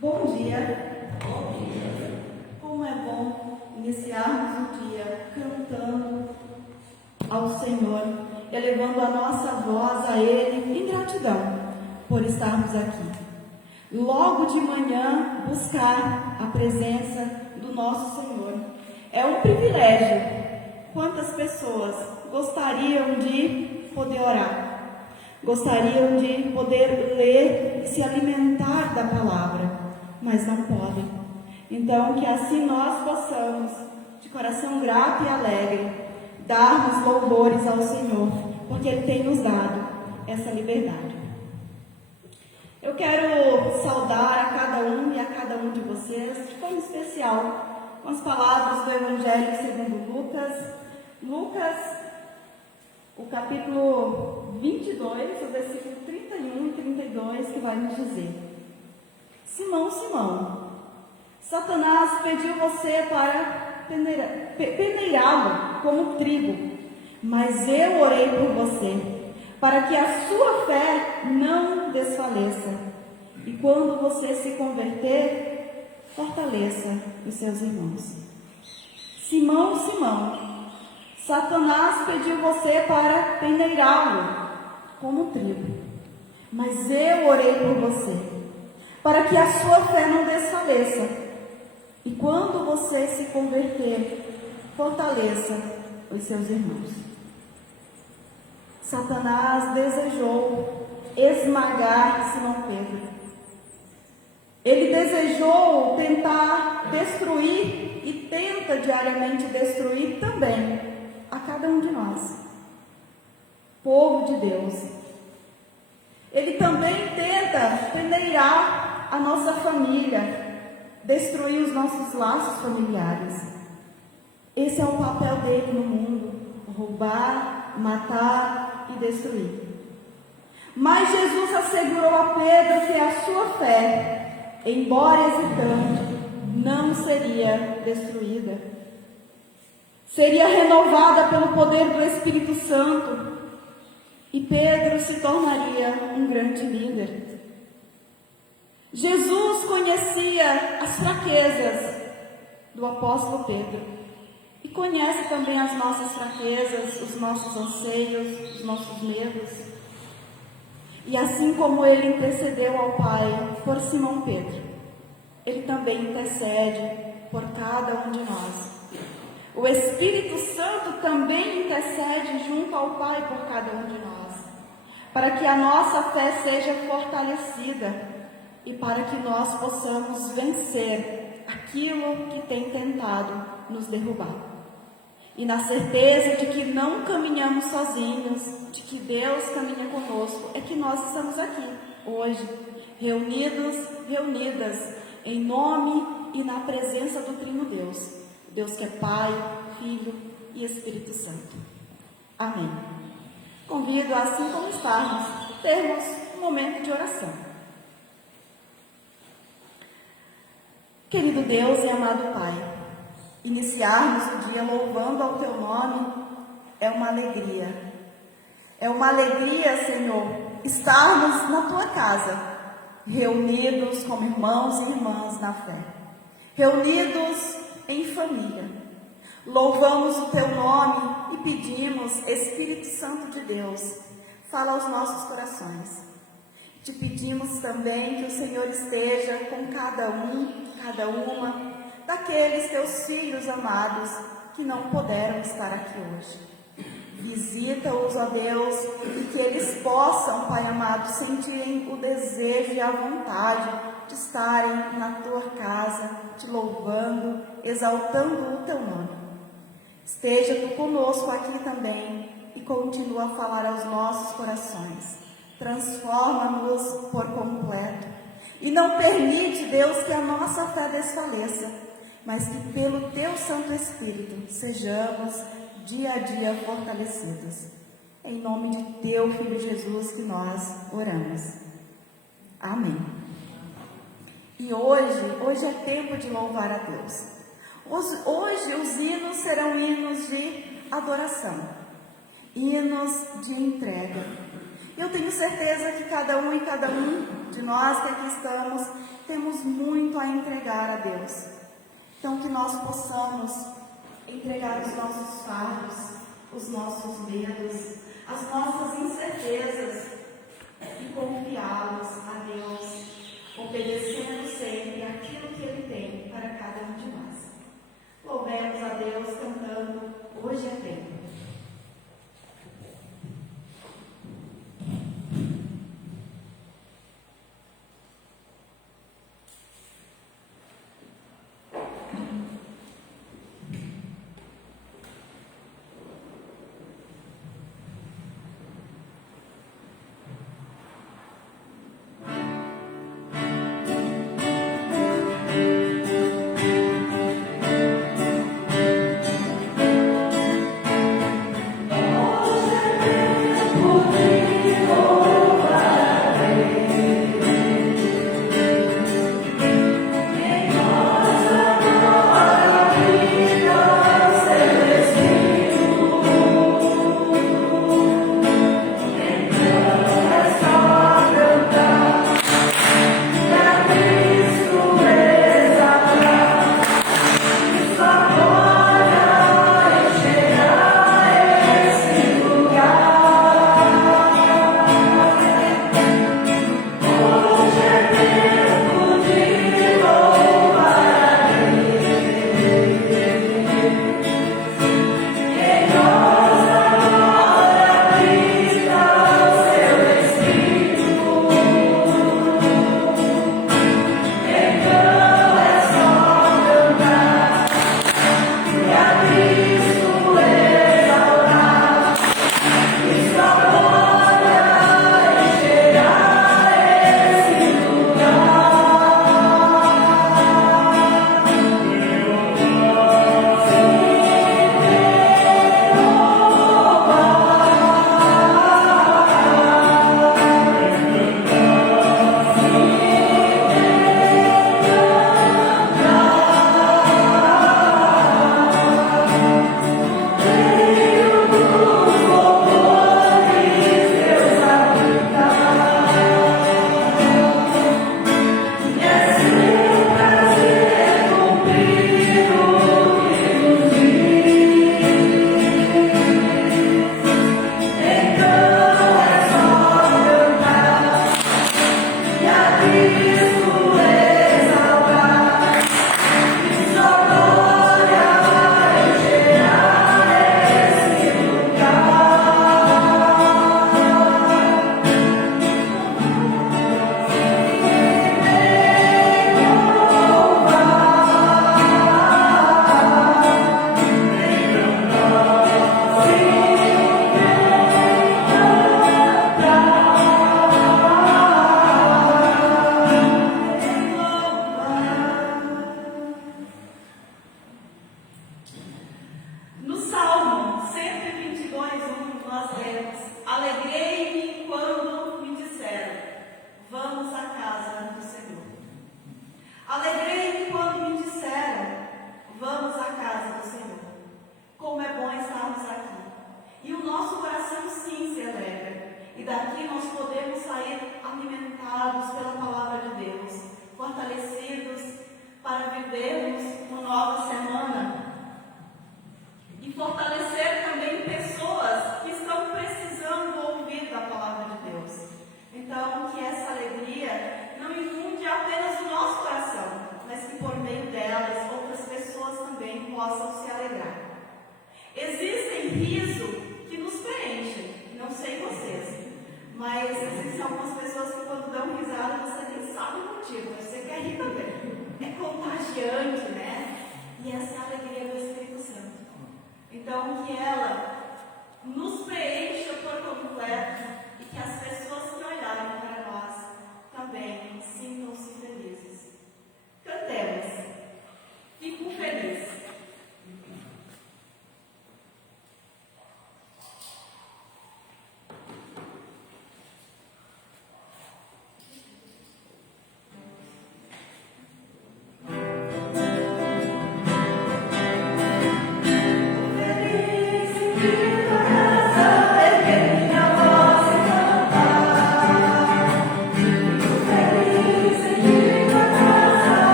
Bom dia. Bom dia. Como é bom iniciarmos o dia cantando ao Senhor, elevando a nossa voz a Ele em gratidão por estarmos aqui. Logo de manhã, buscar a presença do nosso Senhor. É um privilégio. Quantas pessoas gostariam de poder orar? Gostariam de poder ler e se alimentar da palavra, mas não podem. Então, que assim nós possamos, de coração grato e alegre, darmos louvores ao Senhor, porque Ele tem nos dado essa liberdade. Eu quero saudar a cada um e a cada um de vocês, de forma especial, com as palavras do Evangelho segundo Lucas. Lucas, o capítulo 22, o versículo 31 e 32, que vai nos dizer: Simão, Simão, Satanás pediu você para peneirá-lo como trigo, mas eu orei por você, para que a sua fé não desfaleça. E quando você se converter, fortaleça os seus irmãos. Simão, Simão, Satanás pediu você para peneirá-lo como trigo, mas eu orei por você, para que a sua fé não desfaleça. E quando você se converter, fortaleça os seus irmãos. Satanás desejou esmagar Simão Pedro. Ele desejou tentar destruir e tenta diariamente destruir também a cada um de nós, povo de Deus. Ele também tenta peneirar a nossa família, destruir os nossos laços familiares. Esse é o papel dele no mundo: roubar, matar e destruir. Mas Jesus assegurou a Pedro que a sua fé, embora hesitante, não seria destruída. Seria renovada pelo poder do Espírito Santo, e Pedro se tornaria um grande líder. Jesus conhecia as fraquezas do apóstolo Pedro e conhece também as nossas fraquezas, os nossos anseios, os nossos medos. E assim como ele intercedeu ao Pai por Simão Pedro, ele também intercede por cada um de nós. O Espírito Santo também intercede junto ao Pai por cada um de nós, para que a nossa fé seja fortalecida e para que nós possamos vencer aquilo que tem tentado nos derrubar. E na certeza de que não caminhamos sozinhos, de que Deus caminha conosco, é que nós estamos aqui hoje, reunidas em nome e na presença do Trino Deus, Deus que é Pai, Filho e Espírito Santo. Amém. Convido, assim como estarmos, termos um momento de oração. Querido Deus e amado Pai, iniciarmos o dia louvando ao Teu nome é uma alegria. É uma alegria, Senhor, estarmos na Tua casa, reunidos como irmãos e irmãs na fé, reunidos em família. Louvamos o Teu nome e pedimos, Espírito Santo de Deus, fala aos nossos corações. Te pedimos também que o Senhor esteja com cada um, cada uma daqueles Teus filhos amados que não puderam estar aqui hoje. Visita-os, ó Deus, e que eles possam, Pai amado, sentirem o desejo e a vontade de estarem na Tua casa, te louvando, exaltando o Teu nome. Esteja Tu conosco aqui também e continua a falar aos nossos corações. Transforma-nos por completo e não permite, Deus, que a nossa fé desfaleça, mas que pelo Teu Santo Espírito sejamos dia a dia fortalecidos. Em nome de Teu Filho Jesus que nós oramos. Amém. E hoje é tempo de louvar a Deus. Hoje os hinos serão hinos de adoração, hinos de entrega. Eu tenho certeza que cada um e cada um de nós que aqui estamos, temos muito a entregar a Deus. Então que nós possamos entregar os nossos fardos, os nossos medos, as nossas incertezas e confiá-los a Deus, obedecendo sempre aquilo que Ele tem para cada um de nós. Louvemos a Deus cantando Hoje é Tempo.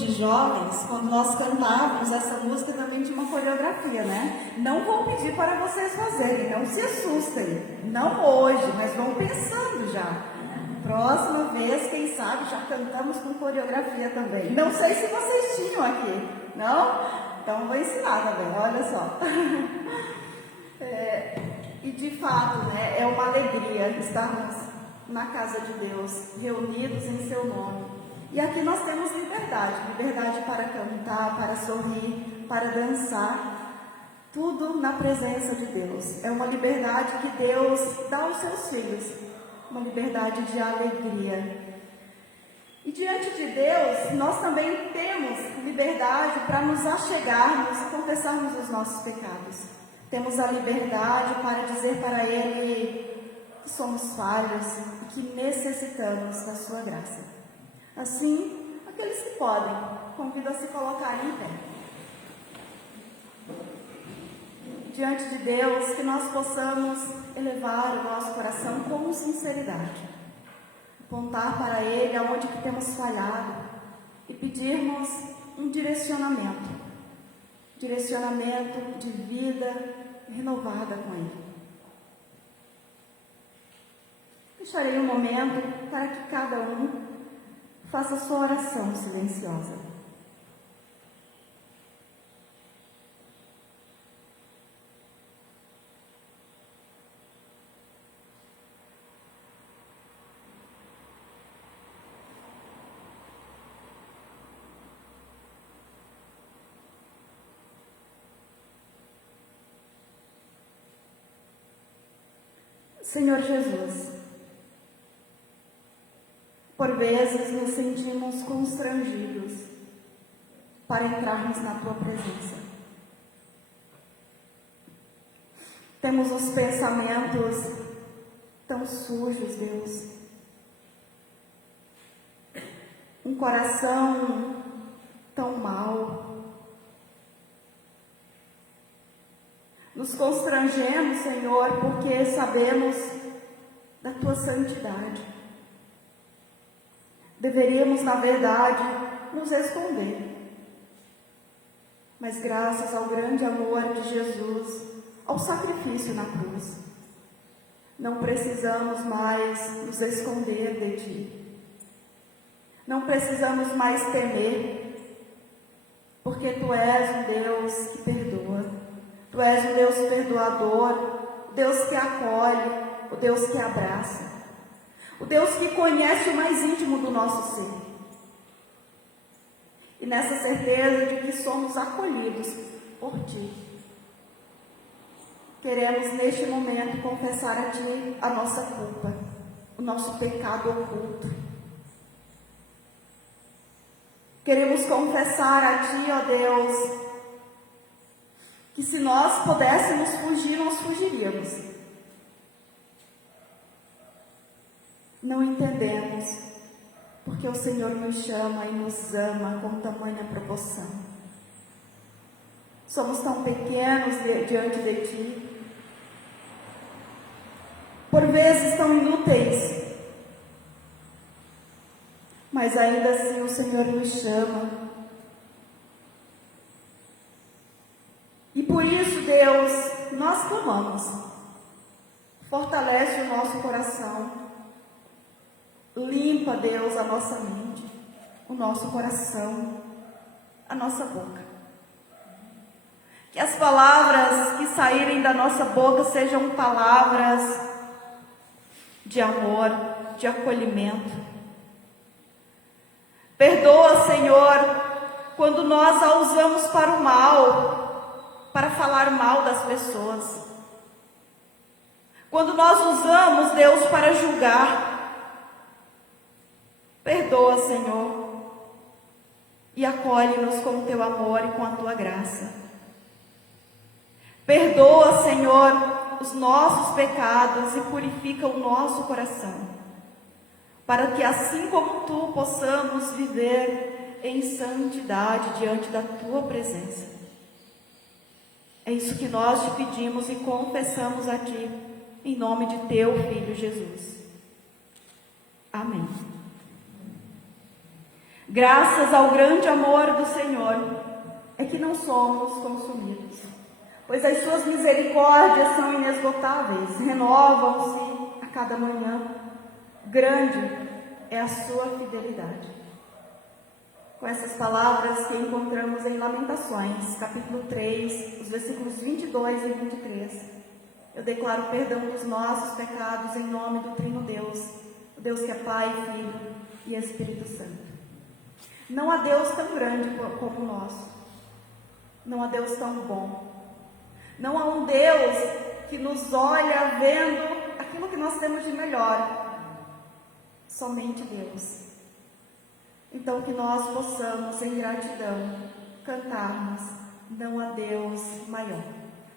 de jovens, quando nós cantávamos essa música, também tinha uma coreografia, né? Não vou pedir para vocês fazerem, não se assustem. Não hoje, mas vão pensando já. Próxima vez, quem sabe, já cantamos com coreografia também. Não sei se vocês tinham aqui, não? Então vou ensinar também, olha só. E de fato, né, é uma alegria estarmos na casa de Deus, reunidos em seu nome. E aqui nós temos liberdade para cantar, para sorrir, para dançar, tudo na presença de Deus. É uma liberdade que Deus dá aos seus filhos, uma liberdade de alegria. E diante de Deus, nós também temos liberdade para nos achegarmos e confessarmos os nossos pecados. Temos a liberdade para dizer para Ele que somos falhos e que necessitamos da sua graça. Assim, aqueles que podem, convido a se colocarem em pé. Diante de Deus, que nós possamos elevar o nosso coração com sinceridade, apontar para Ele aonde que temos falhado e pedirmos um direcionamento de vida renovada com Ele. Deixarei um momento para que cada um faça a sua oração silenciosa. Senhor Jesus, por vezes nos sentimos constrangidos para entrarmos na Tua presença. Temos os pensamentos tão sujos, Deus. Um coração tão mau. Nos constrangemos, Senhor, porque sabemos da Tua santidade. Deveríamos, na verdade, nos esconder. Mas graças ao grande amor de Jesus, ao sacrifício na cruz, não precisamos mais nos esconder de Ti. Não precisamos mais temer, porque Tu és um Deus que perdoa. Tu és um Deus perdoador, o Deus que acolhe, o Deus que abraça, o Deus que conhece o mais íntimo do nosso ser. E nessa certeza de que somos acolhidos por Ti, queremos neste momento confessar a Ti a nossa culpa, o nosso pecado oculto. Queremos confessar a Ti, ó Deus, que se nós pudéssemos fugir, nós fugiríamos. Não entendemos porque o Senhor nos chama e nos ama com tamanha proporção. Somos tão pequenos diante de Ti, por vezes tão inúteis, mas ainda assim o Senhor nos chama. E por isso, Deus, nós clamamos. Fortalece o nosso coração. Limpa, Deus, a nossa mente, o nosso coração, a nossa boca. Que as palavras que saírem da nossa boca sejam palavras de amor, de acolhimento. Perdoa, Senhor, quando nós a usamos para o mal, para falar mal das pessoas. Quando nós usamos, Deus, para julgar. Perdoa, Senhor, e acolhe-nos com o Teu amor e com a Tua graça. Perdoa, Senhor, os nossos pecados e purifica o nosso coração, para que assim como Tu possamos viver em santidade diante da Tua presença. É isso que nós Te pedimos e confessamos a Ti, em nome de Teu Filho Jesus. Amém. Graças ao grande amor do Senhor é que não somos consumidos, pois as suas misericórdias são inesgotáveis, renovam-se a cada manhã. Grande é a sua fidelidade. Com essas palavras que encontramos em Lamentações, capítulo 3, os versículos 22 e 23, eu declaro perdão dos nossos pecados em nome do Trino Deus, o Deus que é Pai, Filho e Espírito Santo. Não há Deus tão grande como o nosso, não há Deus tão bom, não há um Deus que nos olha vendo aquilo que nós temos de melhor, somente Deus. Então que nós possamos, em gratidão, cantarmos: não há Deus maior.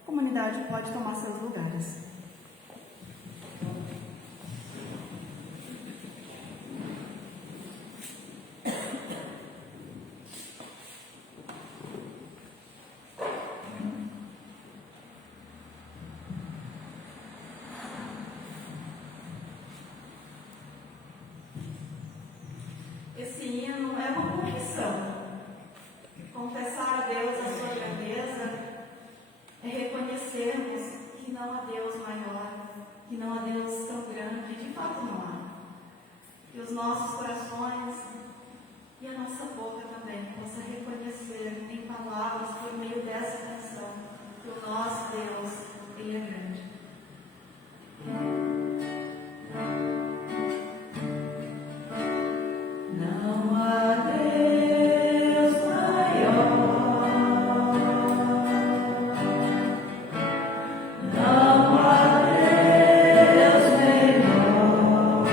A comunidade pode tomar seus lugares. Esse hino é uma confissão. Confessar a Deus a sua grandeza é reconhecermos que não há Deus maior, que não há Deus tão grande, de fato não há. Que os nossos corações e a nossa boca também possa reconhecer em palavras, por meio dessa canção, que o nosso Deus, Ele é grande. Não há Deus maior, não há Deus melhor,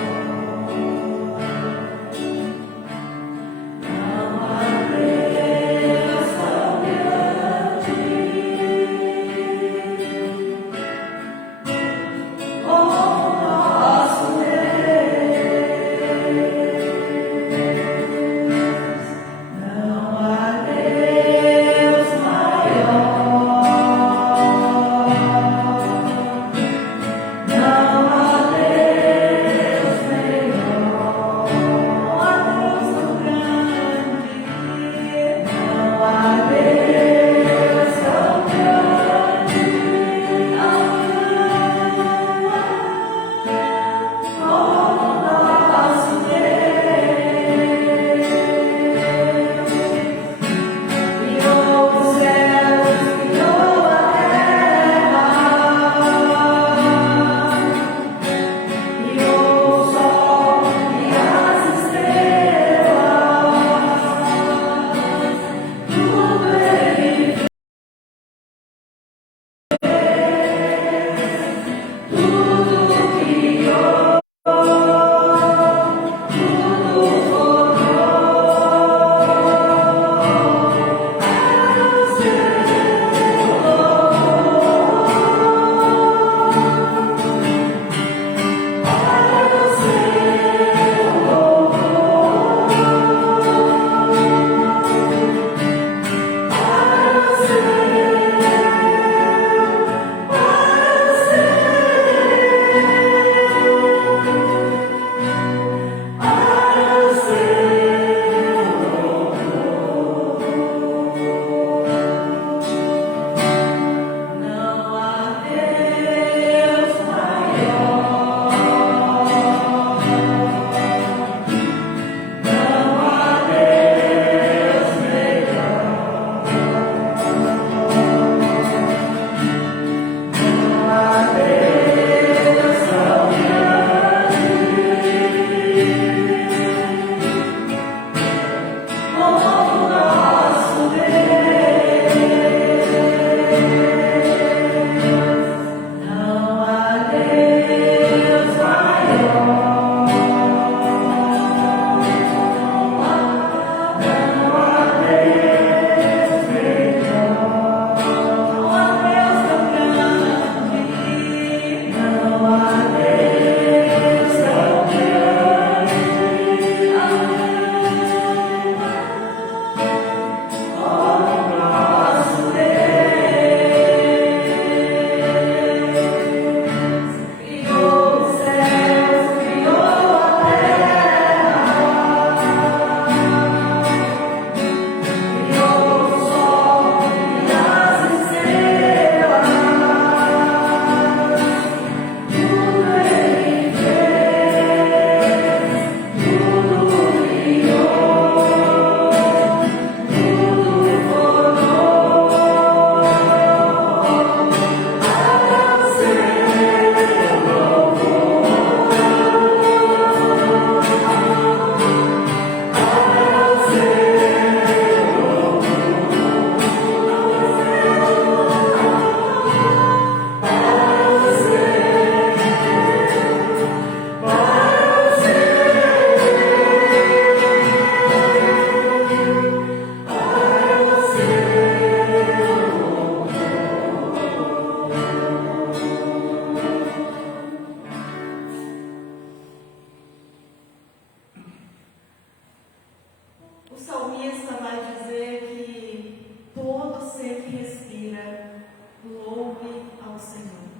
dia, louve ao Senhor.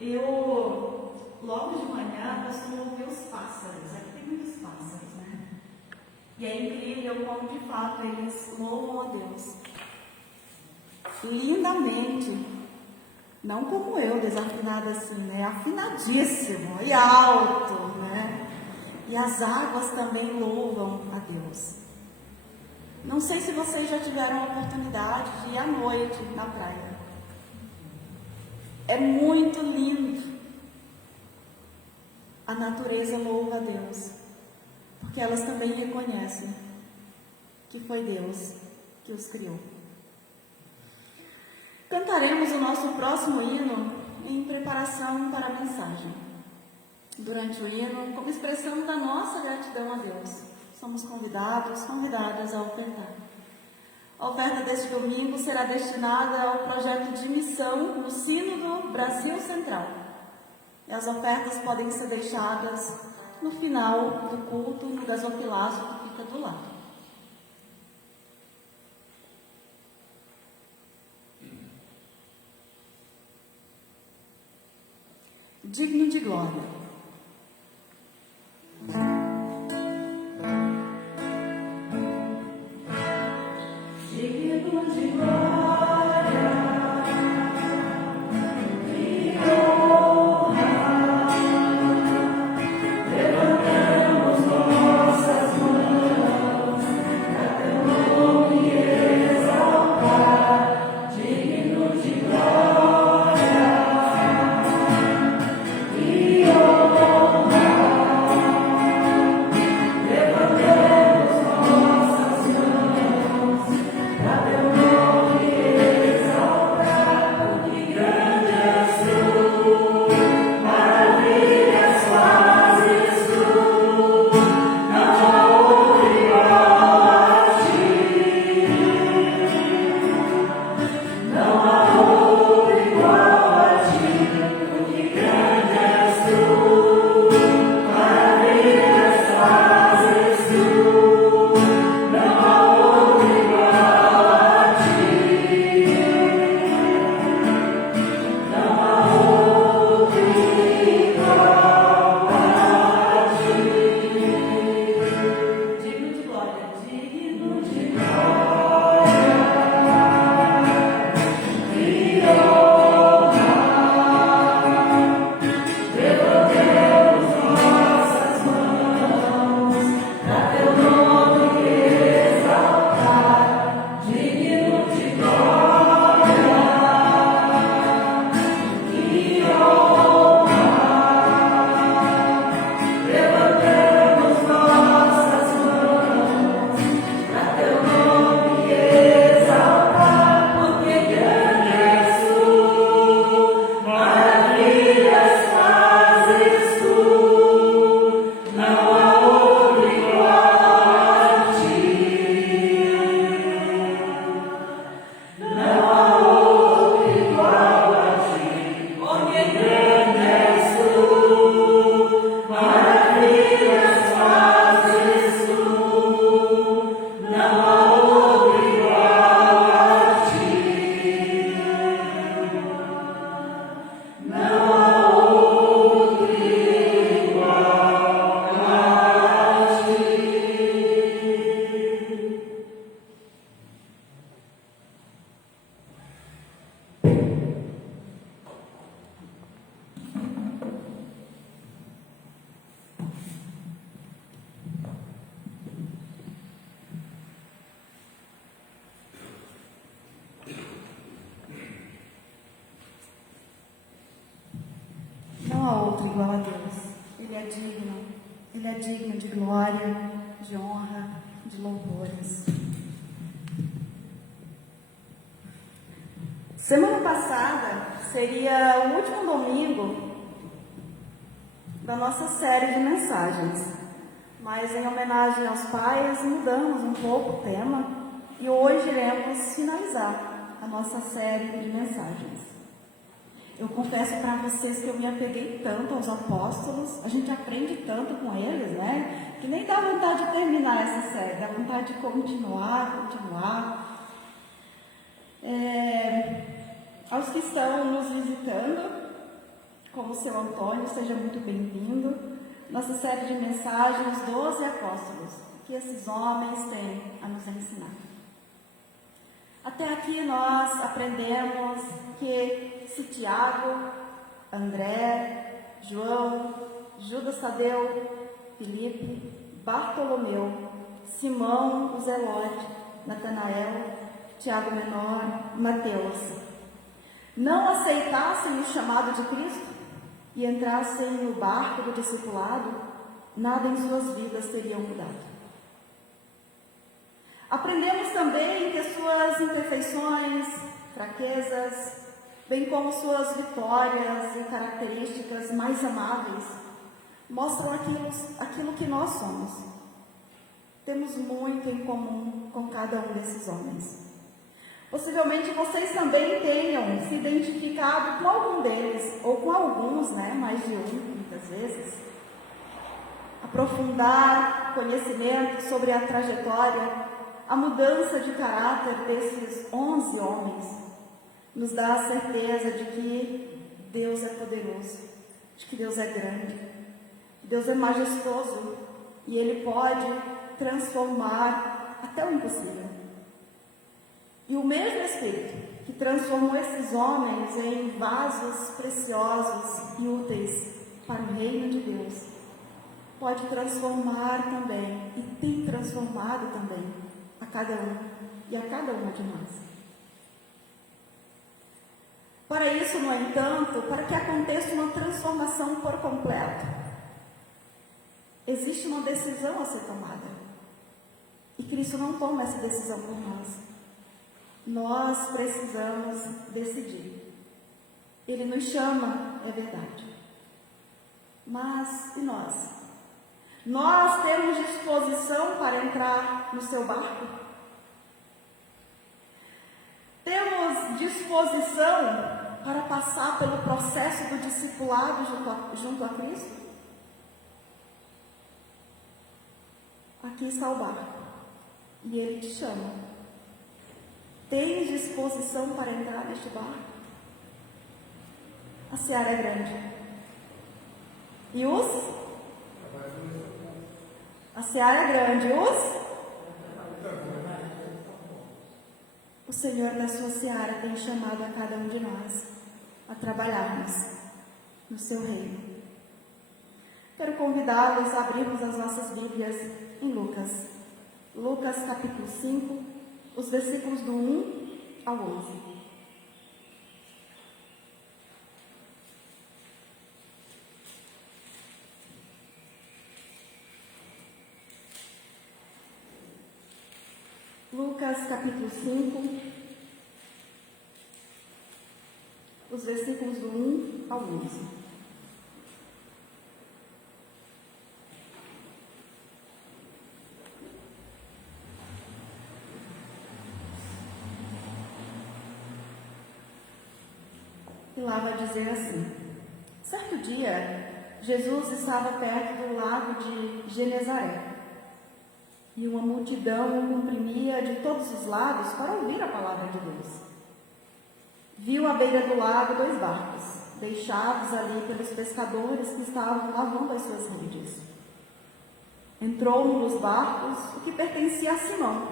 Eu, logo de manhã, costumo ouvir os pássaros. Aqui tem muitos pássaros, né? E é incrível como, de fato, eles louvam a Deus. Lindamente. Não como eu, desafinada assim, né? Afinadíssimo e alto, né? E as águas também louvam a Deus. Não sei se vocês já tiveram a oportunidade de ir à noite na praia. É muito lindo. A natureza louva a Deus, porque elas também reconhecem que foi Deus que os criou. Cantaremos o nosso próximo hino em preparação para a mensagem. Durante o hino, como expressão da nossa gratidão a Deus, somos convidadas a ofertar. A oferta deste domingo será destinada ao projeto de missão no Sínodo Brasil Central. E as ofertas podem ser deixadas no final do culto, no gasofilaço que fica do lado. Digno de glória. Não há outro igual a Deus. Ele é digno de glória, de honra, de louvores. Semana passada seria o último domingo da nossa série de mensagens, mas em homenagem aos pais mudamos um pouco o tema e hoje iremos finalizar a nossa série de mensagens. Eu confesso para vocês que eu me apeguei tanto aos apóstolos, a gente aprende tanto com eles, né? Que nem dá vontade de terminar essa série, dá vontade de continuar. aos que estão nos visitando, como o seu Antônio, seja muito bem-vindo. Nossa série de mensagens, 12 apóstolos, que esses homens têm a nos ensinar. Até aqui nós aprendemos que se Tiago, André, João, Judas Tadeu, Filipe, Bartolomeu, Simão, o Zelote, Natanael, Tiago Menor, Mateus, não aceitassem o chamado de Cristo e entrassem no barco do discipulado, nada em suas vidas teria mudado. Aprendemos também que suas imperfeições, fraquezas, bem como suas vitórias e características mais amáveis, mostram aquilo que nós somos. Temos muito em comum com cada um desses homens. Possivelmente vocês também tenham se identificado com algum deles, ou com alguns, mais de um, muitas vezes. Aprofundar conhecimento sobre a trajetória, a mudança de caráter desses 11 homens, nos dá a certeza de que Deus é poderoso, de que Deus é grande, que Deus é majestoso e Ele pode transformar até o impossível. E o mesmo Espírito que transformou esses homens em vasos preciosos e úteis para o reino de Deus, pode transformar também, e tem transformado também, a cada um e a cada uma de nós. Para isso, no entanto, para que aconteça uma transformação por completo, existe uma decisão a ser tomada. E Cristo não toma essa decisão por nós. Nós precisamos decidir. Ele nos chama, é verdade. Mas e nós? Nós temos disposição para entrar no seu barco? Temos disposição para passar pelo processo do discipulado junto a Cristo? Aqui está o barco. E Ele te chama. Tens disposição para entrar neste barco? A seara é grande. E a seara é grande. O Senhor da sua seara tem chamado a cada um de nós a trabalharmos no seu reino. Quero convidá-los a abrirmos as nossas Bíblias em Lucas. Lucas capítulo 5, os versículos do 1 ao 11. Lucas capítulo 5, os versículos do 1 ao 11. E lá vai dizer assim: certo dia, Jesus estava perto do lago de Genezaré, e uma multidão o comprimia de todos os lados para ouvir a palavra de Deus. Viu à beira do lago 2 barcos, deixados ali pelos pescadores que estavam lavando as suas redes. Entrou num dos barcos, o que pertencia a Simão,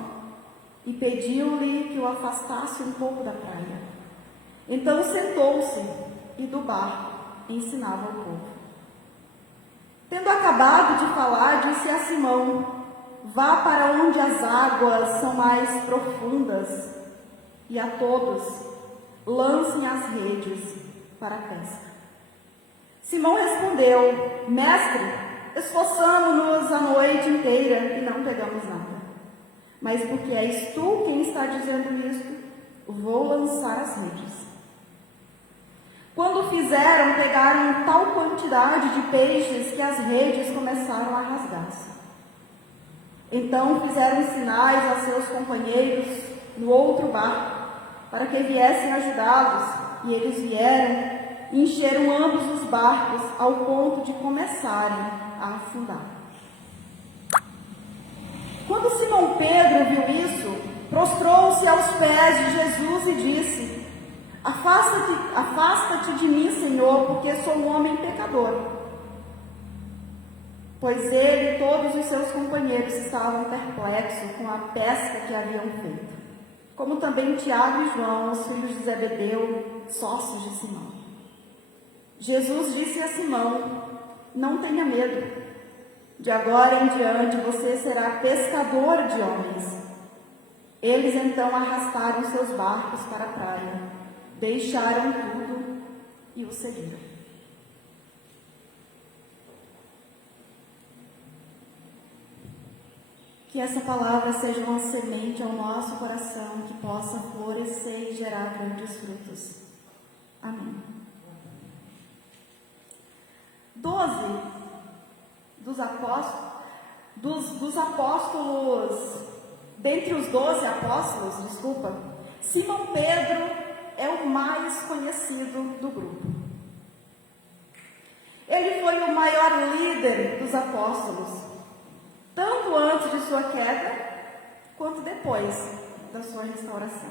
e pediu-lhe que o afastasse um pouco da praia. Então sentou-se e do barco ensinava ao povo. Tendo acabado de falar, disse a Simão: vá para onde as águas são mais profundas, e a todos lancem as redes para a pesca. Simão respondeu: mestre, esforçamo-nos a noite inteira e não pegamos nada. Mas porque és tu quem está dizendo isto, vou lançar as redes. Quando fizeram, pegaram tal quantidade de peixes que as redes começaram a rasgar-se. Então fizeram sinais a seus companheiros no outro barco, para que viessem ajudá-los, e eles vieram e encheram ambos os barcos ao ponto de começarem a afundar. Quando Simão Pedro viu isso, prostrou-se aos pés de Jesus e disse: Afasta-te de mim, Senhor, porque sou um homem pecador. Pois ele e todos os seus companheiros estavam perplexos com a pesca que haviam feito, como também Tiago e João, os filhos de Zebedeu, sócios de Simão. Jesus disse a Simão: não tenha medo, de agora em diante você será pescador de homens. Eles então arrastaram seus barcos para a praia, deixaram tudo e o seguiram. Que essa palavra seja uma semente ao nosso coração, que possa florescer e gerar grandes frutos. Amém. 12 dos apóstolos, dentre os 12 apóstolos, Simão Pedro é o mais conhecido do grupo. Ele foi o maior líder dos apóstolos, tanto antes de sua queda, quanto depois da sua restauração.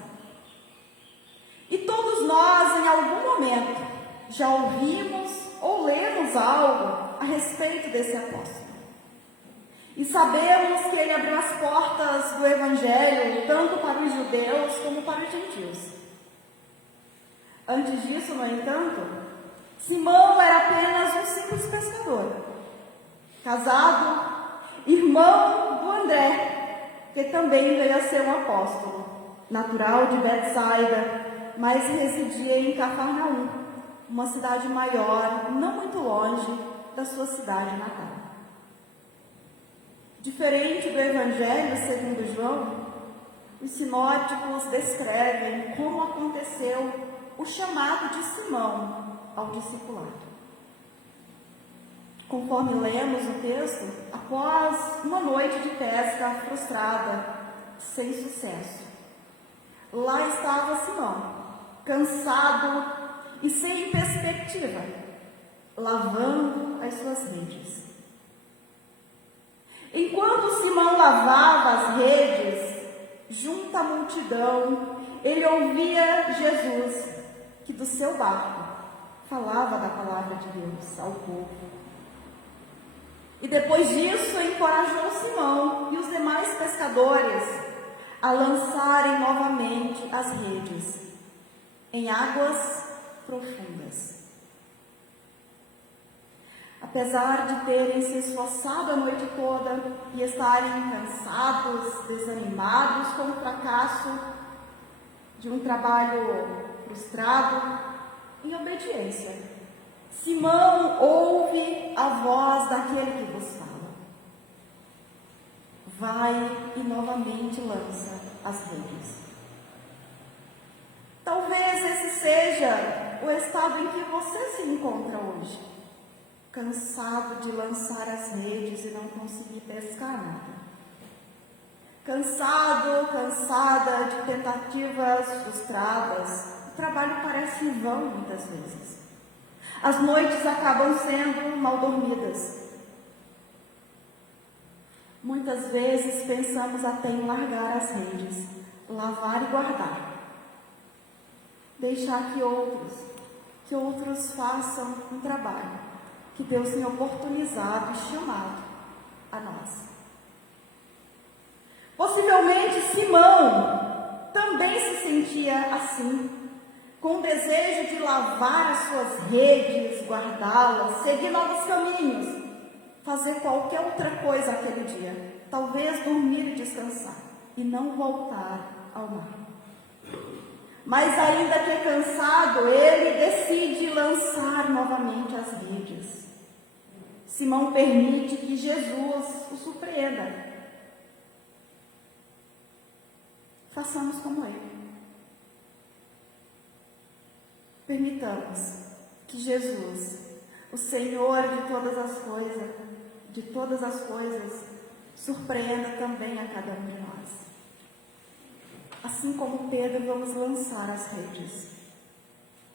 E todos nós, em algum momento, já ouvimos ou lemos algo a respeito desse apóstolo. E sabemos que ele abriu as portas do Evangelho, tanto para os judeus como para os gentios. Antes disso, no entanto, Simão era apenas um simples pescador, casado, irmão do André, que também veio a ser um apóstolo, natural de Betsaida, mas residia em Cafarnaum, uma cidade maior, não muito longe da sua cidade natal. Diferente do Evangelho segundo João, os sinóticos descrevem como aconteceu o chamado de Simão ao discipulado. Conforme lemos o texto, após uma noite de pesca frustrada, sem sucesso, lá estava Simão, cansado e sem perspectiva, lavando as suas redes. Enquanto Simão lavava as redes, junto à multidão, ele ouvia Jesus, que do seu barco falava da palavra de Deus ao povo. E depois disso, encorajou Simão e os demais pescadores a lançarem novamente as redes em águas profundas. Apesar de terem se esforçado a noite toda e estarem cansados, desanimados com o fracasso de um trabalho frustrado, em obediência, Simão ouve a voz daquele que vos fala. Vai e novamente lança as redes. Talvez esse seja o estado em que você se encontra hoje. Cansado de lançar as redes e não conseguir pescar nada. Cansada de tentativas frustradas. O trabalho parece em vão muitas vezes. As noites acabam sendo mal dormidas. Muitas vezes pensamos até em largar as redes, lavar e guardar. Deixar que outros façam um trabalho que Deus tem oportunizado e chamado a nós. Possivelmente Simão também se sentia assim, com o desejo de lavar as suas redes, guardá-las, seguir novos caminhos, fazer qualquer outra coisa aquele dia, talvez dormir e descansar, e não voltar ao mar. Mas ainda que cansado, ele decide lançar novamente as redes. Simão permite que Jesus o surpreenda. Façamos como ele. Permitamos que Jesus, o Senhor de todas as coisas, surpreenda também a cada um de nós. Assim como Pedro, vamos lançar as redes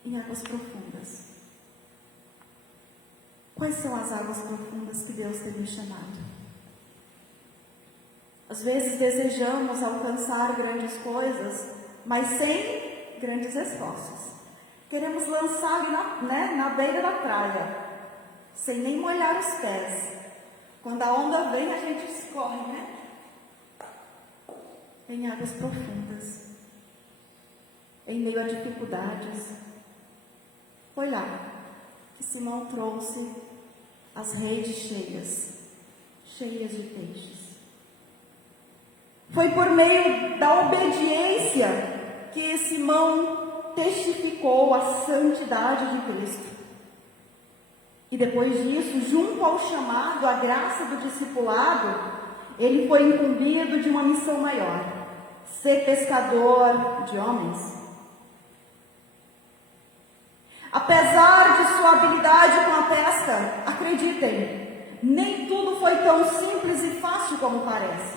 em águas profundas. Quais são as águas profundas que Deus tem me chamado? Às vezes desejamos alcançar grandes coisas, mas sem grandes esforços. Queremos lançar ali na beira da praia, sem nem molhar os pés. Quando a onda vem, a gente escorre, né? Em águas profundas, em meio a dificuldades. Foi lá que Simão trouxe as redes cheias de peixes. Foi por meio da obediência que Simão testificou a santidade de Cristo. E depois disso, junto ao chamado, à graça do discipulado, ele foi incumbido de uma missão maior: ser pescador de homens. Apesar de sua habilidade com a pesca, acreditem, nem tudo foi tão simples e fácil como parece.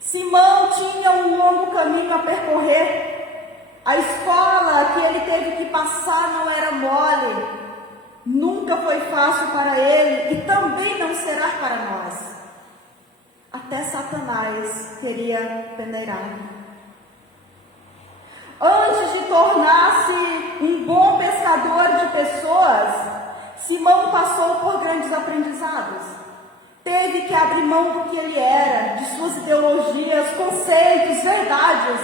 Simão tinha um longo caminho a percorrer. A escola que ele teve que passar não era mole. Nunca foi fácil para ele e também não será para nós. Até Satanás teria peneirado. Antes de tornar-se um bom pescador de pessoas, Simão passou por grandes aprendizados. Teve que abrir mão do que ele era, de suas ideologias, conceitos, verdades,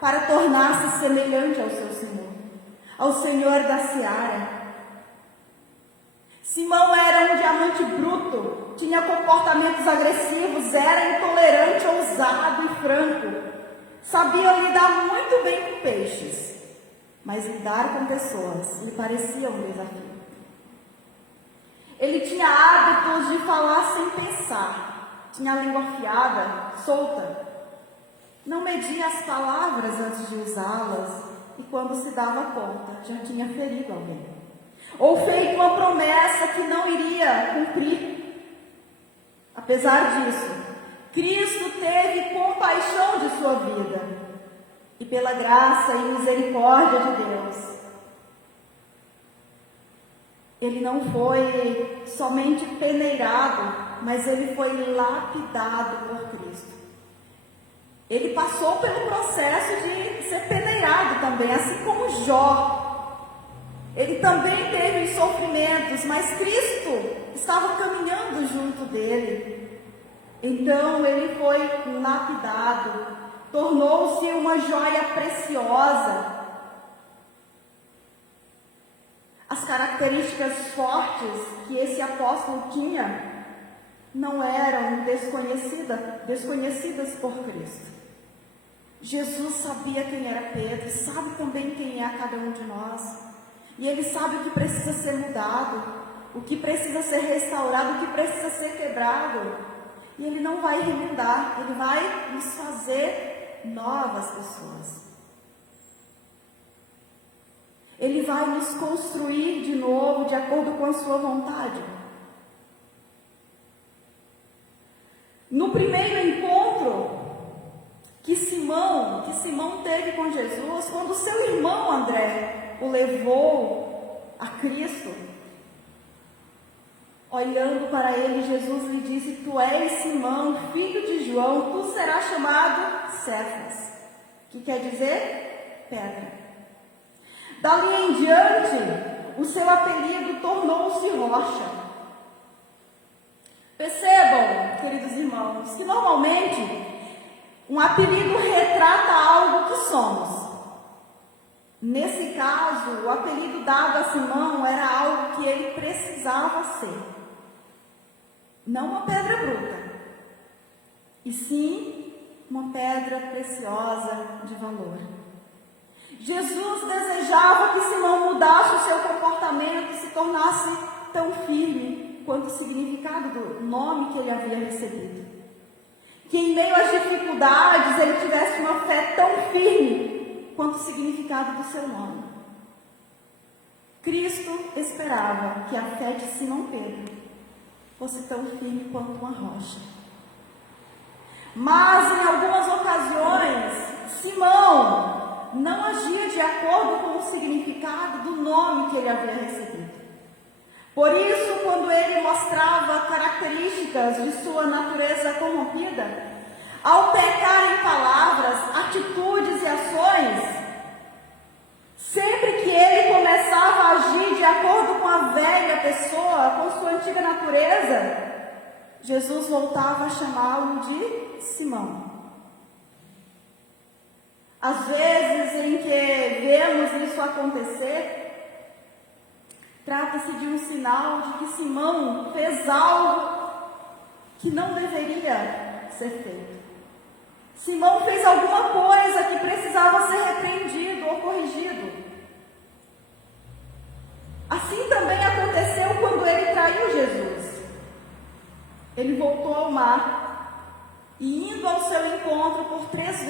para tornar-se semelhante ao seu Senhor, ao Senhor da seara. Simão era um diamante bruto, tinha comportamentos agressivos, era intolerante, ousado e franco. Sabia lidar muito bem com peixes, mas lidar com pessoas lhe parecia um desafio. Ele tinha hábitos de falar sem pensar, tinha a língua afiada, solta. Não media as palavras antes de usá-las e quando se dava conta, já tinha ferido alguém. Ou feito uma promessa que não iria cumprir. Apesar disso, Cristo teve compaixão de sua vida e pela graça e misericórdia de Deus, ele não foi somente peneirado, mas ele foi lapidado por Cristo. Ele passou pelo processo de ser peneirado também, assim como Jó. Ele também teve sofrimentos, mas Cristo estava caminhando junto dele. Então ele foi lapidado, tornou-se uma joia preciosa. As características fortes que esse apóstolo tinha não eram desconhecidas por Cristo. Jesus sabia quem era Pedro, sabe também quem é cada um de nós. E ele sabe o que precisa ser mudado, o que precisa ser restaurado, o que precisa ser quebrado. E ele não vai remendar, ele vai nos fazer novas pessoas. Ele vai nos construir de novo, de acordo com a sua vontade. No primeiro encontro que Simão teve com Jesus, quando seu irmão André o levou a Cristo, olhando para ele, Jesus lhe disse: tu és Simão, filho de João, tu serás chamado Cefas, que quer dizer pedra. Dali em diante, o seu apelido tornou-se rocha. Percebam, queridos irmãos, que normalmente um apelido retrata algo que somos. Nesse caso, o apelido dado a Simão era algo que ele precisava ser. Não uma pedra bruta, e sim uma pedra preciosa de valor. Jesus desejava que Simão mudasse o seu comportamento e se tornasse tão firme quanto o significado do nome que ele havia recebido. Que em meio às dificuldades ele tivesse uma fé tão firme quanto o significado do seu nome. Cristo esperava que a fé de Simão Pedro fosse tão firme quanto uma rocha. Mas em algumas ocasiões, Simão não agia de acordo com o significado do nome que ele havia recebido. Por isso, quando ele mostrava características de sua natureza corrompida, ao pecar em palavras, atitudes e ações, sempre que ele Jesus voltava a chamá-lo de Simão. Às vezes em que vemos isso acontecer, trata-se de um sinal de que Simão fez algo que não deveria ser feito. Simão fez alguma coisa que precisava ser repreendido ou corrigido. Assim também aconteceu quando ele traiu Jesus. Ele voltou ao mar e, indo ao seu encontro por três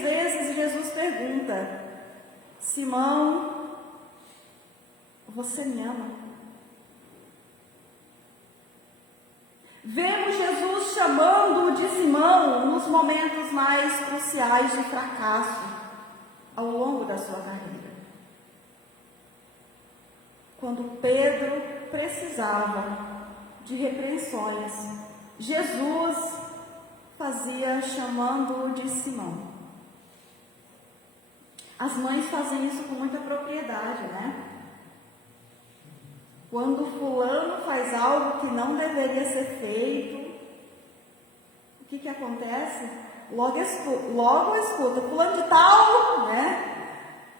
vezes, Jesus pergunta: Simão, você me ama? Vemos Jesus chamando-o de Simão nos momentos mais cruciais de fracasso ao longo da sua carreira. Quando Pedro precisava de repreensões, Jesus fazia chamando-o de Simão. As mães fazem isso com muita propriedade, né? Quando fulano faz algo que não deveria ser feito, o que acontece? Logo escuta, fulano de tal, né?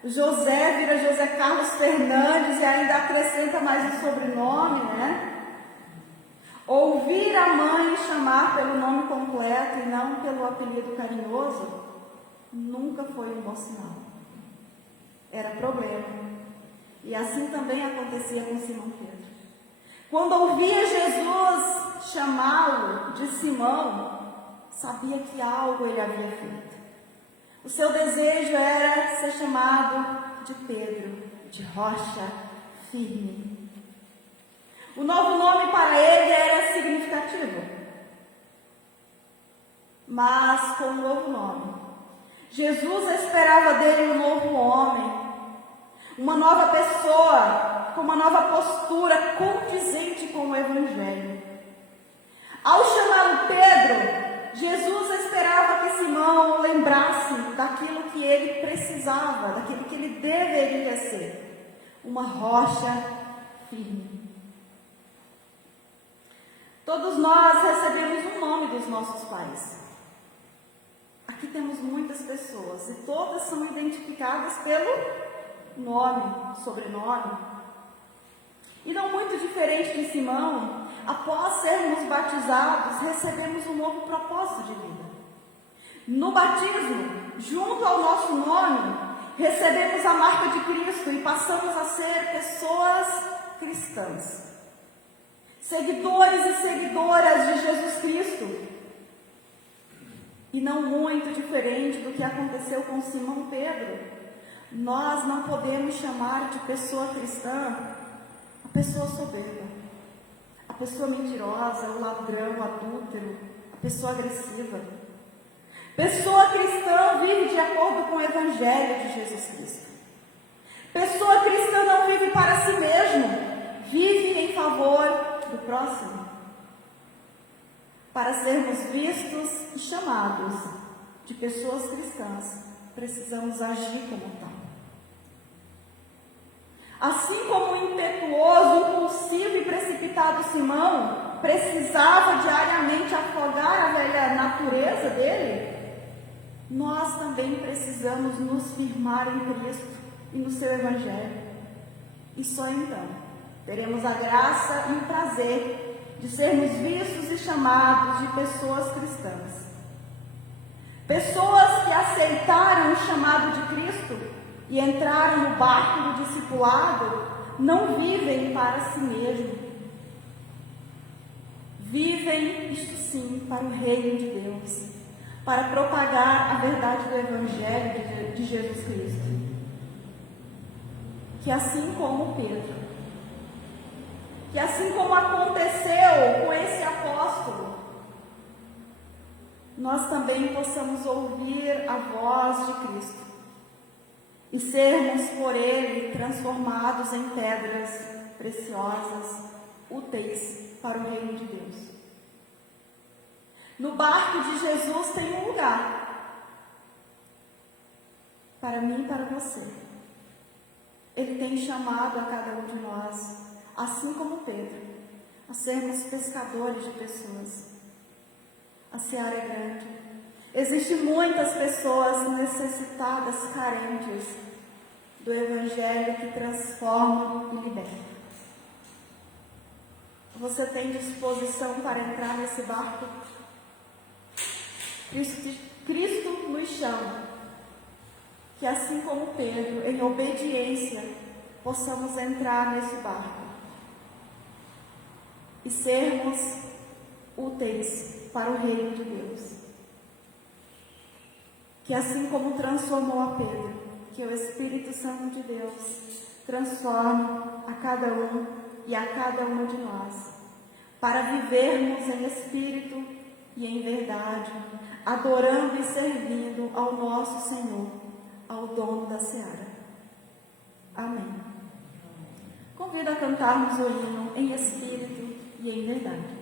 José vira José Carlos Fernandes e ainda acrescenta mais um sobrenome, né? Ouvir a mãe chamar pelo nome completo e não pelo apelido carinhoso nunca foi um bom sinal. Era problema. E assim também acontecia com Simão Pedro. Quando ouvia Jesus chamá-lo de Simão, sabia que algo ele havia feito. O seu desejo era ser chamado de Pedro, de rocha firme. O novo nome para ele era significativo, mas com um novo nome. Jesus esperava dele um novo homem, uma nova pessoa, com uma nova postura condizente com o Evangelho. Ao chamá-lo Pedro, Jesus esperava que Simão lembrasse daquilo que ele precisava, daquilo que ele deveria ser, uma rocha firme. Todos nós recebemos um nome dos nossos pais. Aqui temos muitas pessoas e todas são identificadas pelo nome, sobrenome. E não muito diferente de Simão, após sermos batizados, recebemos um novo propósito de vida. No batismo, junto ao nosso nome, recebemos a marca de Cristo e passamos a ser pessoas cristãs, seguidores e seguidoras de Jesus Cristo. E não muito diferente do que aconteceu com Simão Pedro. Nós não podemos chamar de pessoa cristã a pessoa soberba, a pessoa mentirosa, o ladrão, o adúltero, a pessoa agressiva. Pessoa cristã vive de acordo com o Evangelho de Jesus Cristo. Pessoa cristã não vive para si mesmo, vive em favor do próximo. Para sermos vistos e chamados de pessoas cristãs, precisamos agir como tal. Assim como o impetuoso, impulsivo e precipitado Simão precisava diariamente afogar a velha natureza dele, nós também precisamos nos firmar em Cristo e no seu Evangelho. E só então teremos a graça e o prazer de sermos vistos e chamados de pessoas cristãs. Pessoas que aceitaram o chamado de Cristo e entraram no barco do discipulado, não vivem para si mesmo. Vivem, isto sim, para o reino de Deus, para propagar a verdade do Evangelho de Jesus Cristo. Que assim como Pedro, que assim como aconteceu com esse apóstolo, nós também possamos ouvir a voz de Cristo e sermos por Ele transformados em pedras preciosas, úteis para o reino de Deus. No barco de Jesus tem um lugar para mim e para você. Ele tem chamado a cada um de nós, assim como Pedro, a sermos pescadores de pessoas. A seara é grande. Existem muitas pessoas necessitadas, carentes do Evangelho que transforma e liberta. Você tem disposição para entrar nesse barco? Cristo nos chama que, assim como Pedro, em obediência, possamos entrar nesse barco e sermos úteis para o reino de Deus. Que, assim como transformou a Pedro, que o Espírito Santo de Deus transforme a cada um e a cada uma de nós, para vivermos em espírito e em verdade, adorando e servindo ao nosso Senhor, ao dono da seara. Amém. Convido a cantarmos o hino em espírito e em verdade.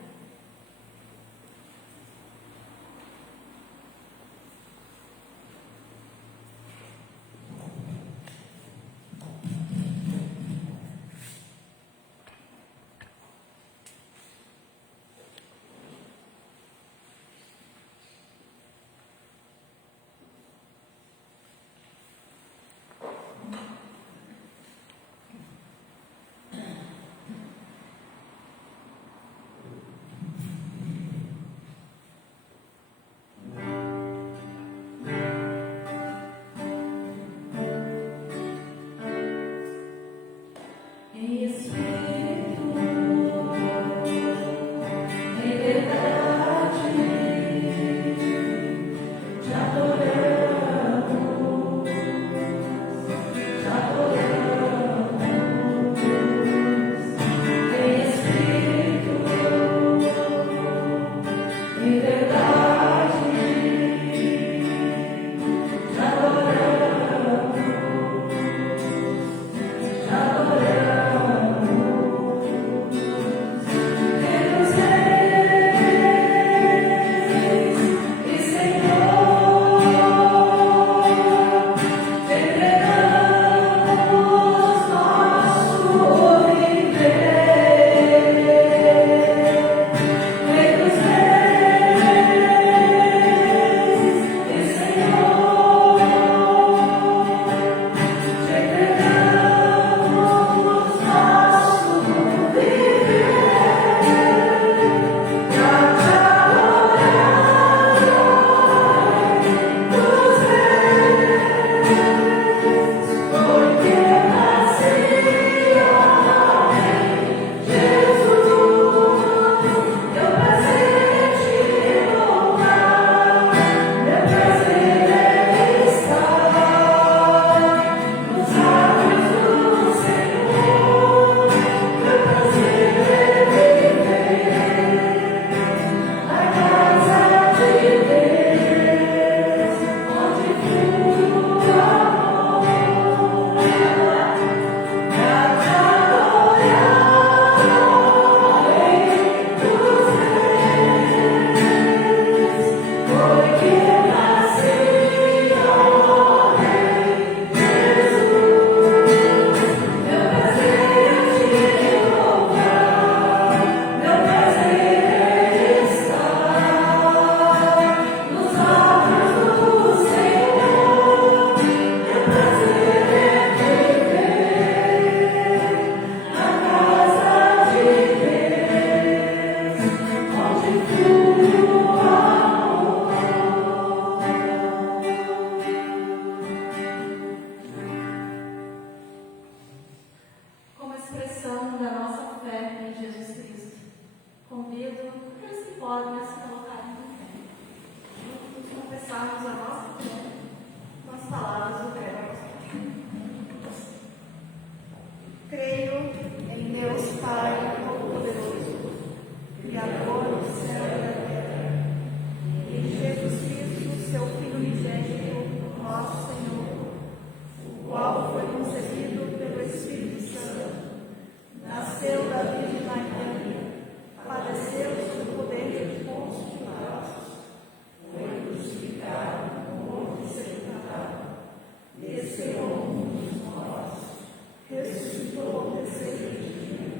Ressuscitou ao terceiro dia,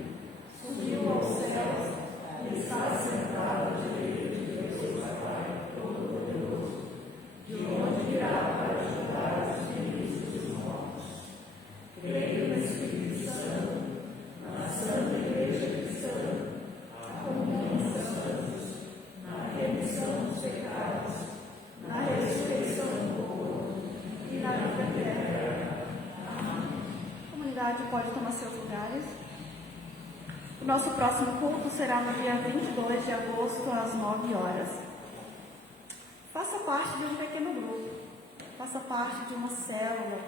subiu aos céus está sentado à direita de Deus, Pai Todo-Poderoso, de onde virá para julgar os vivos e os mortos. Creio no Espírito Santo, na Santa Igreja Cristã, na comunhão dos santos, na remissão dos pecados, na ressurreição do corpo e na vida eterna. Amém. A comunidade pode tomar seus lugares. O nosso próximo culto será no dia 22 de agosto, às 9 horas. Faça parte de um pequeno grupo, faça parte de uma célula.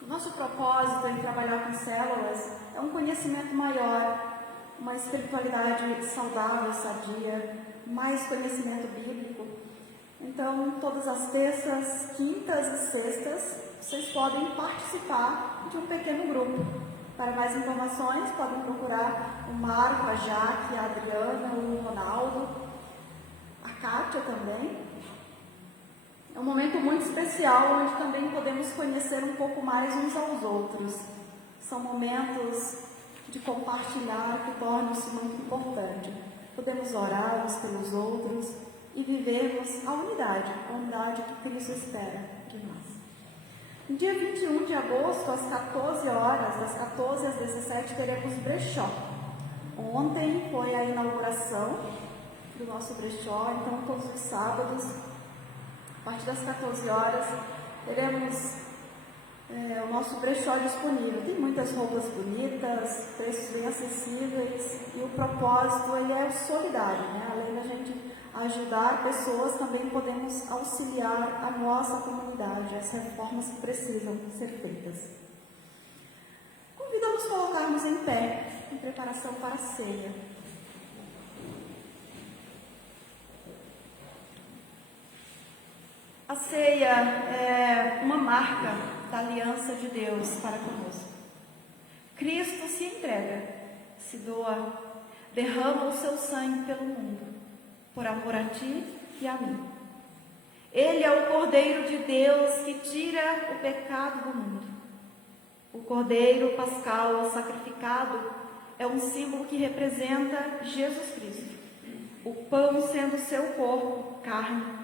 O nosso propósito em trabalhar com células é um conhecimento maior, uma espiritualidade saudável, sadia, mais conhecimento bíblico. Então, todas as terças, quintas e sextas, vocês podem participar de um pequeno grupo. Para mais informações, podem procurar o Marco, a Jaque, a Adriana, o Ronaldo, a Kátia também. É um momento muito especial, onde também podemos conhecer um pouco mais uns aos outros. São momentos de compartilhar que tornam-se muito importante. Podemos orar uns pelos outros e vivermos a unidade que Cristo espera de nós. No dia 21 de agosto, às 14 horas, das 14 às 17, teremos brechó. Ontem foi a inauguração do nosso brechó, então todos os sábados, a partir das 14 horas, teremos o nosso brechó disponível. Tem muitas roupas bonitas, preços bem acessíveis, e o propósito ele é solidário, né? Além da gente ajudar pessoas, também podemos auxiliar a nossa comunidade, as reformas que precisam ser feitas. Convido a nos colocarmos em pé, em preparação para a ceia. A ceia é uma marca da aliança de Deus para conosco. Cristo se entrega, se doa, derrama o seu sangue pelo mundo, por amor a ti e a mim. Ele é o Cordeiro de Deus que tira o pecado do mundo. O Cordeiro pascal sacrificado é um símbolo que representa Jesus Cristo. O pão sendo seu corpo, carne,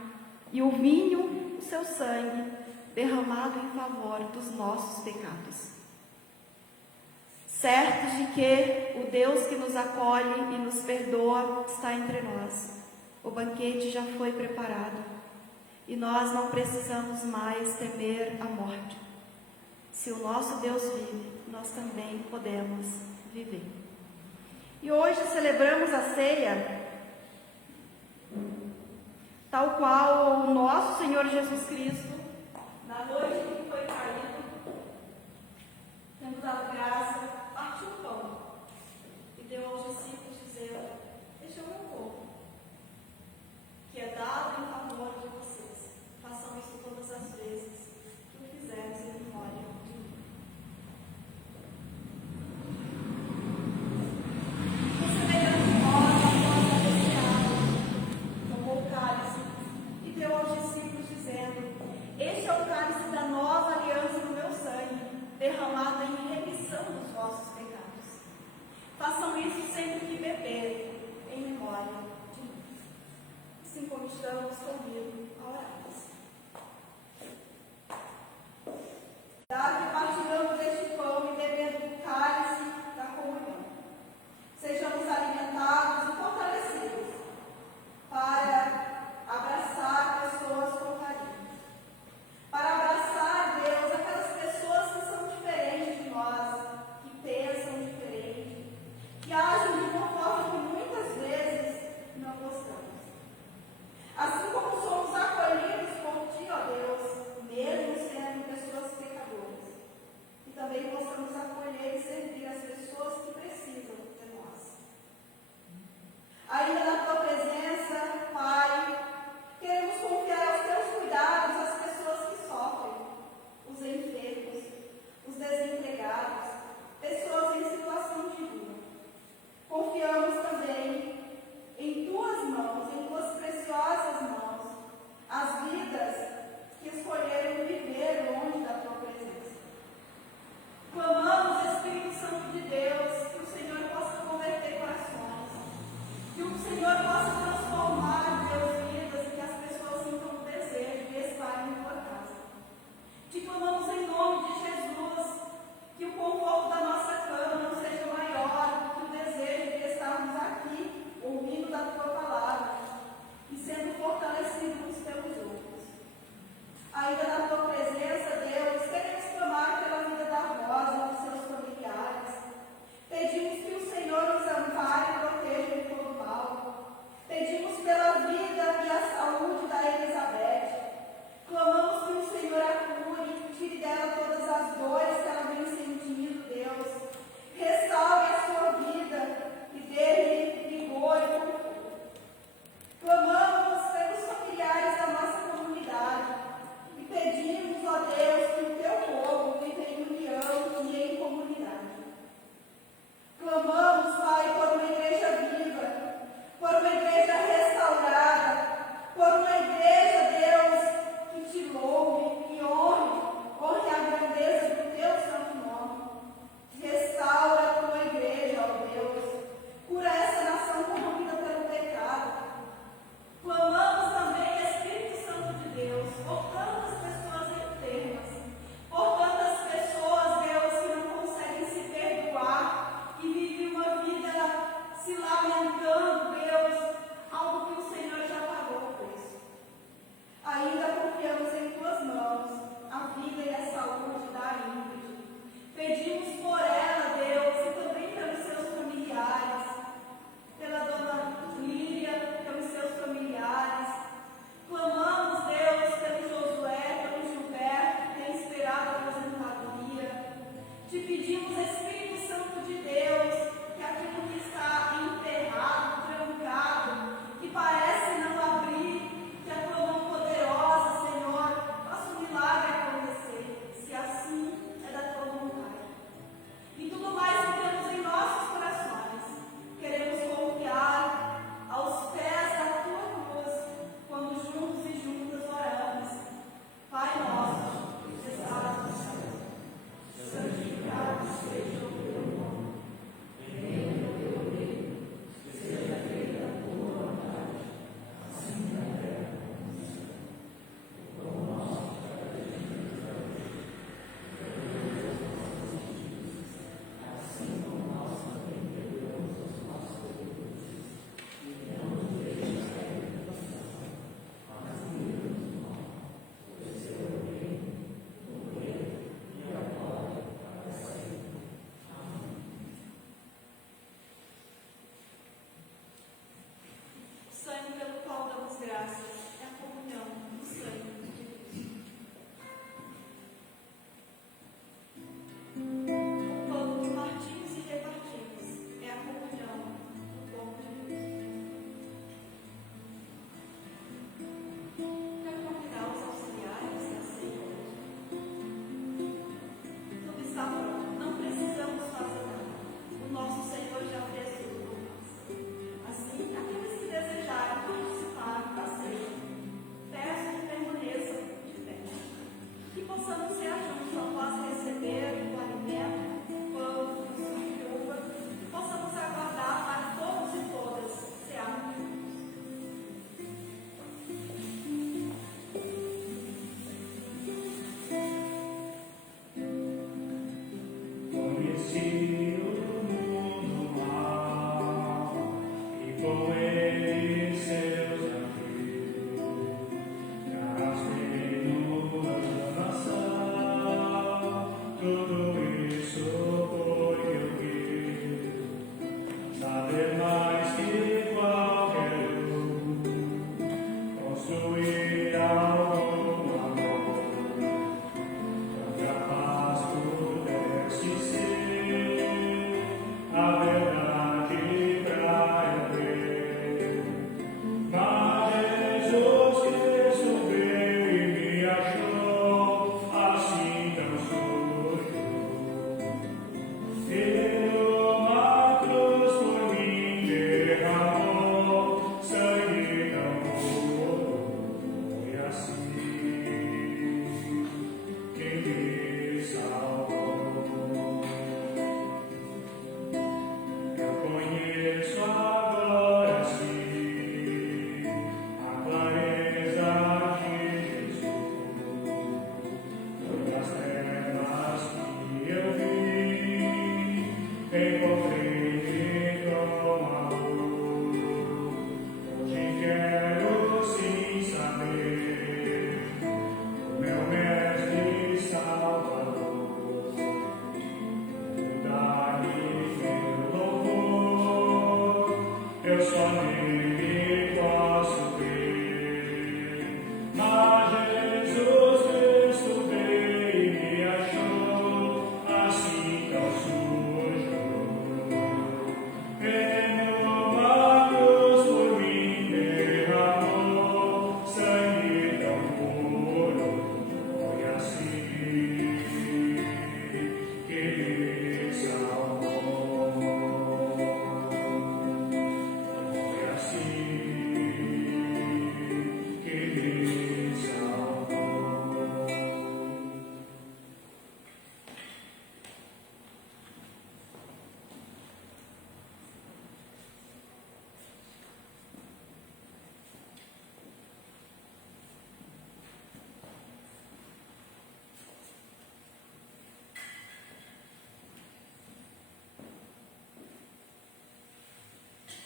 e o vinho, o seu sangue, derramado em favor dos nossos pecados. Certos de que o Deus que nos acolhe e nos perdoa está entre nós. O banquete já foi preparado e nós não precisamos mais temer a morte. Se o nosso Deus vive, nós também podemos viver. E hoje celebramos a ceia, tal qual o nosso Senhor Jesus Cristo, na noite em que foi caído, tendo dado graça, partiu o pão e deu aos discípulos, dizendo: este é o meu corpo, que é dado em favor de vocês. Façam isso todas as vezes que o fizermos em memória de mim. Recebendo de nós a nossa apreciada, tomou o cálice e deu aos discípulos, dizendo: este é o cálice da nova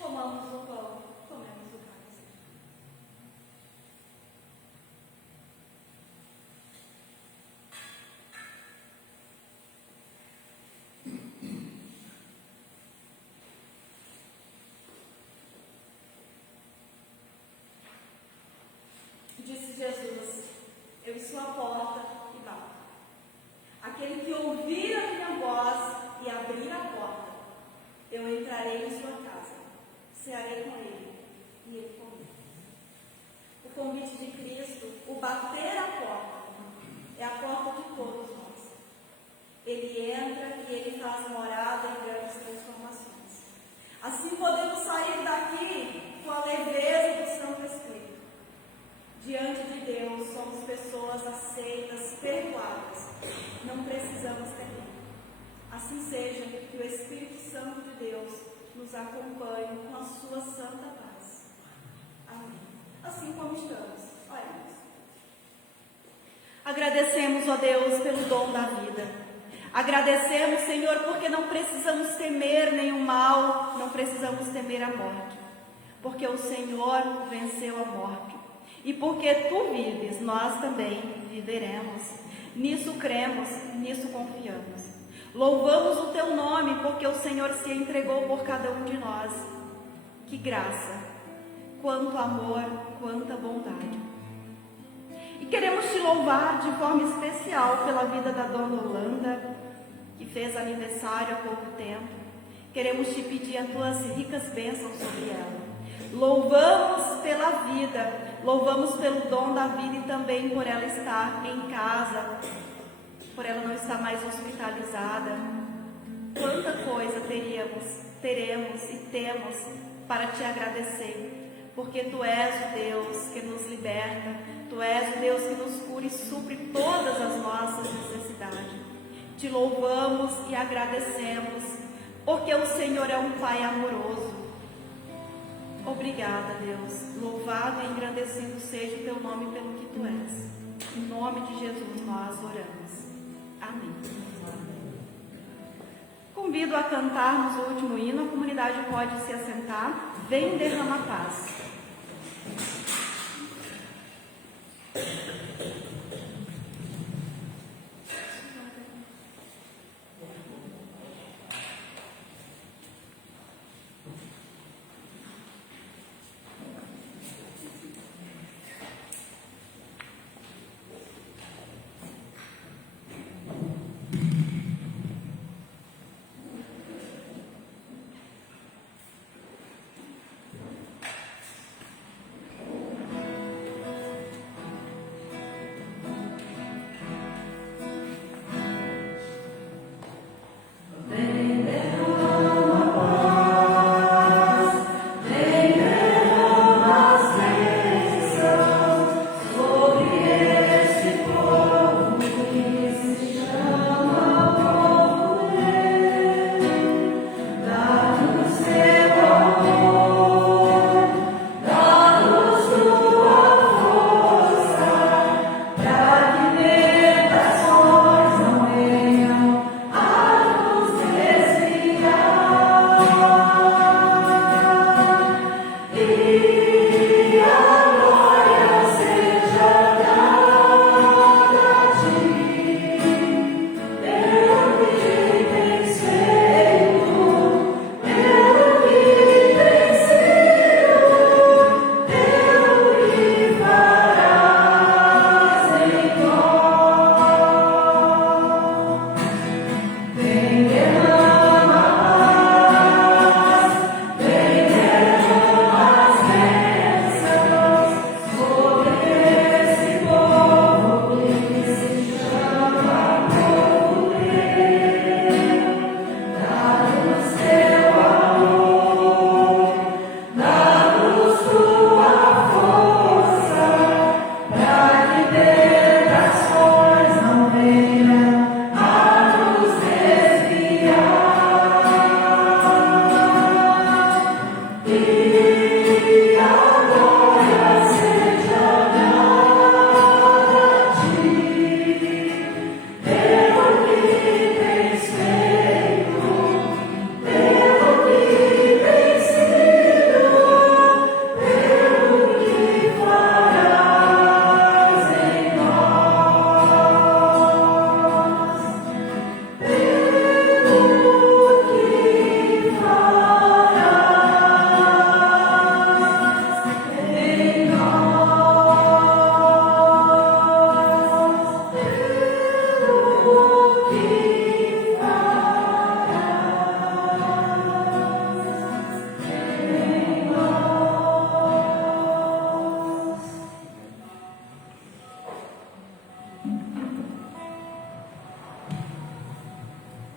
Comamos o pão, comemos o cálice. Disse Jesus: eu sou a porta e bato. Aquele que ouvir a minha voz e abrir a porta, eu entrarei em sua casa, cearei com ele e ele comigo. O convite de Cristo, o bater a porta, é a porta de todos nós. Ele entra e ele faz morada em grandes transformações. Assim podemos sair daqui com a leveza do Santo Espírito. Diante de Deus somos pessoas aceitas, perdoadas. Não precisamos temer. Assim seja, que o Espírito Santo de Deus nos acompanhe com a sua santa paz. Amém. Assim como estamos, oremos. Agradecemos, ó Deus, pelo dom da vida. Agradecemos, Senhor, porque não precisamos temer nenhum mal, não precisamos temer a morte. Porque o Senhor venceu a morte. E porque Tu vives, nós também viveremos. Nisso cremos, nisso confiamos. Louvamos o Teu nome, porque o Senhor se entregou por cada um de nós. Que graça, quanto amor, quanta bondade. E queremos Te louvar de forma especial pela vida da Dona Holanda, que fez aniversário há pouco tempo. Queremos Te pedir as Tuas ricas bênçãos sobre ela. Louvamos pela vida, louvamos pelo dom da vida e também por ela estar em casa, por ela não estar mais hospitalizada. Quanta coisa teremos e temos para Te agradecer, porque Tu és o Deus que nos liberta, Tu és o Deus que nos cura e supre todas as nossas necessidades. Te louvamos e agradecemos, porque o Senhor é um Pai amoroso. Obrigada, Deus. Louvado e engrandecido seja o Teu nome pelo que Tu és. Em nome de Jesus nós oramos. Amém. convido a cantarmos o último hino. A comunidade pode se assentar. Vem, derrama paz.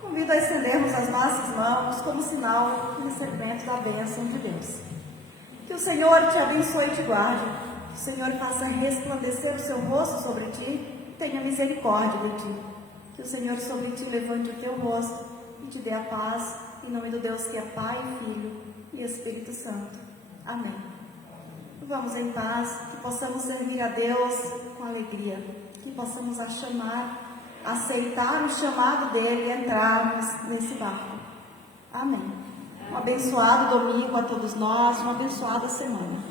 Convido a estendermos as nossas mãos como sinal de recebimento da bênção de Deus. Que o Senhor te abençoe e te guarde. Que o Senhor faça resplandecer o seu rosto sobre ti e tenha misericórdia de ti. Que o Senhor sobre ti levante o teu rosto e te dê a paz, em nome do Deus que é Pai, Filho e Espírito Santo. Amém. Vamos em paz, que possamos servir a Deus com alegria, que possamos aceitar o chamado dele e entrarmos nesse barco. Amém. Um abençoado domingo a todos nós, uma abençoada semana.